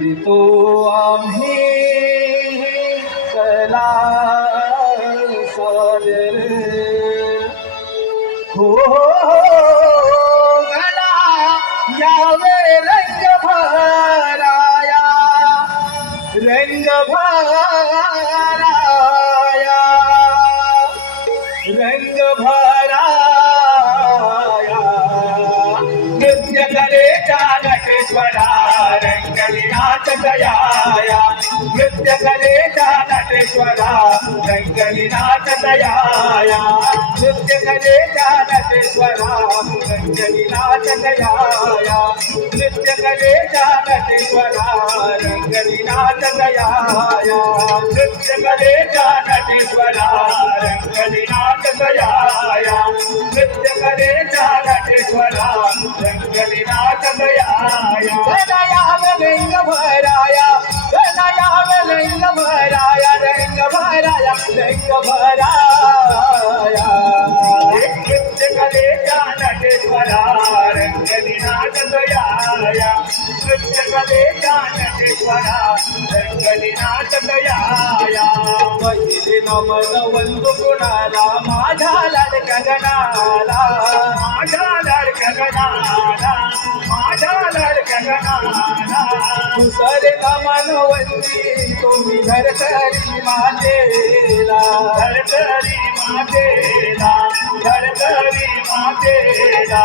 करीतो आम्ही कला सादर हो गला यावे रंग भराया रंग भराया रंग भराया नृत्य करे नटेश्वरा रंगलीनाथ दयाया नृत्य करे नटेश्वरा रंगलीनाथ दयाया नृत्य करे नटेश्वरा रंगलीनाथ दयाया नृत्य करे नटेश्वरा रंगलीनाथ दयाया नृत्य करे नटेश्वरा रंगलीनाथ दयाया नृत्य करे नटेश्वरा रंगलीनाथ दयाया। पहिले नमन वंदू कुणाला माझ्या लाडक्या गणाला माझ्या लाडक्या गणाला माझ्या लाडक्या गणाला दुसरे नमन वंदी तुम्ही धरतरी मातेला। धरतरी मातेला धरतरी मातेला।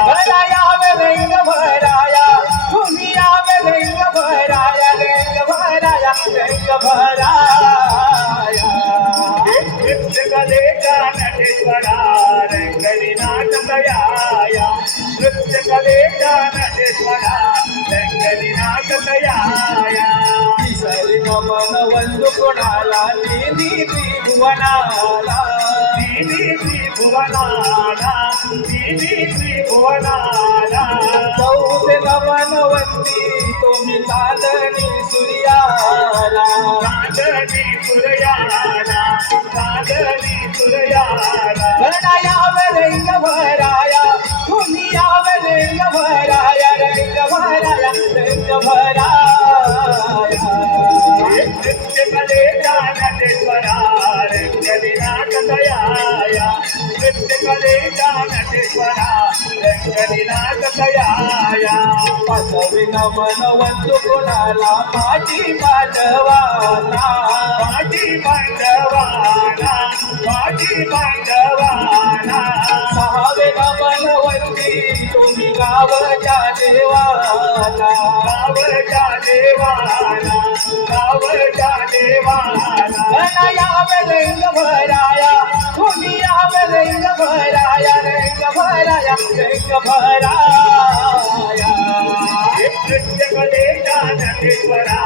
नृत्य कलेचा नटेश्वरा रंगलीनाथ दयाया विसरी नमन वंदू कोणाला दिनी त्रिभुवनाला दिनी त्रिभुवनाला दिनी त्रिभुवनाला चौथे नमन वंदी तुम्ही चांदणी सूर्याला नमन वंदू कोणाला पाठी पांडवाला पाठी पांडवाला पाठी पांडवाला सहावे गावच्या देवाला गावच्या देवाला गावच्या देवाला. यावे रंग भराया तुम्ही यावे रंग भराया रंग भराया रंग भराया नृत्य कलेचा नटेश्वरा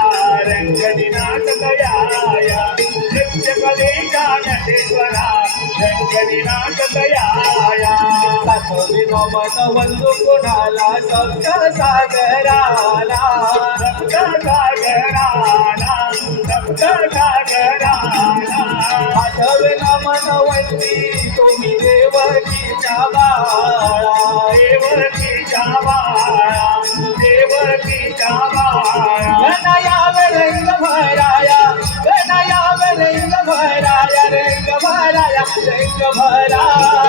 रंगलीनाथ दयाया नृत्य कलेचा नटेश्वरा रंगलीनाथ दयाया ಒಂದು ಕುಣಾಲ ಸಪ್ತ ಸಾಗರಾಲ ಸಪ್ತ सागराला ಸಪ್ತ ಸಾಗರಾಲ सप्त सागराला आठवे नमन वंदी तुम्ही देवकीच्या बाळा देवकीच्या बाळा देवकीच्या बाळा गणयाव रंग भराया गणयाव रंग भराया रंग भराया रंग भराया.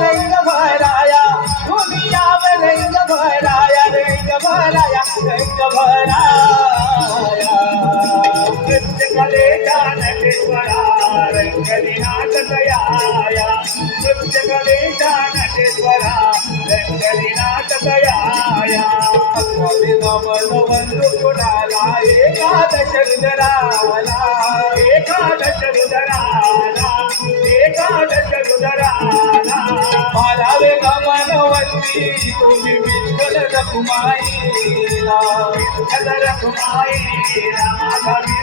रंग भराया तुम्ही याव रंग भराया रंग भराया रंग भराया. नृत्य कलेचा नटेश्वरा रंगलीनाथ दयाया नृत्य कलेचा नटेश्वरा रंगली रंगलिनाटकयाया नमन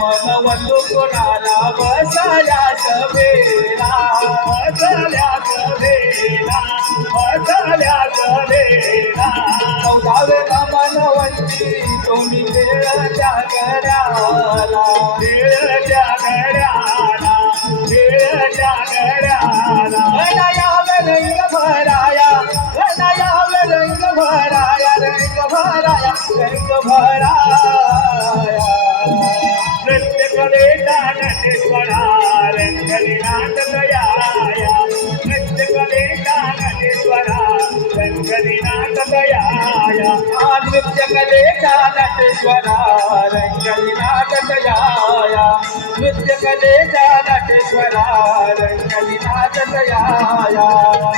श्रीरावी कोणाला बसल्या सभेला बसल्या सभेला बसल्या सभेला चौदावे मनवंती तुम्ही वेळ त्या गड्याला वेळ त्या घड्याला वेळ त्या गड्याला गणयावे रंग भराया गणयावे रंग भराया रंग भराया रंग भराया. हा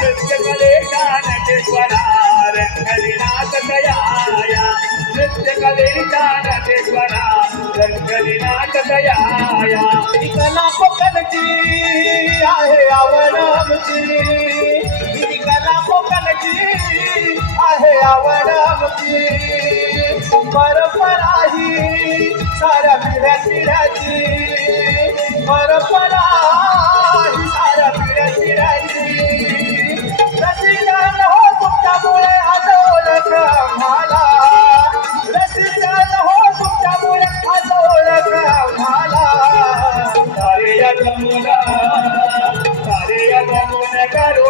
नृत्य कलेचा नटेश्वरा रंगली नाटकयाया नृत्य कलेचा नटेश्वरा रंगली नाटकयाया परंपरा ही साऱ्या पिढ्या पिढ्याची. परंपरा ही साऱ्या पिढ्या पिढ्याची. रसिकांना हो तुमच्यामुळे आज ओळख आम्हाला रसिकांना हो तुमच्यामुळे आज ओळख आम्हाला सारे या जमुना सारे या जमुन करू.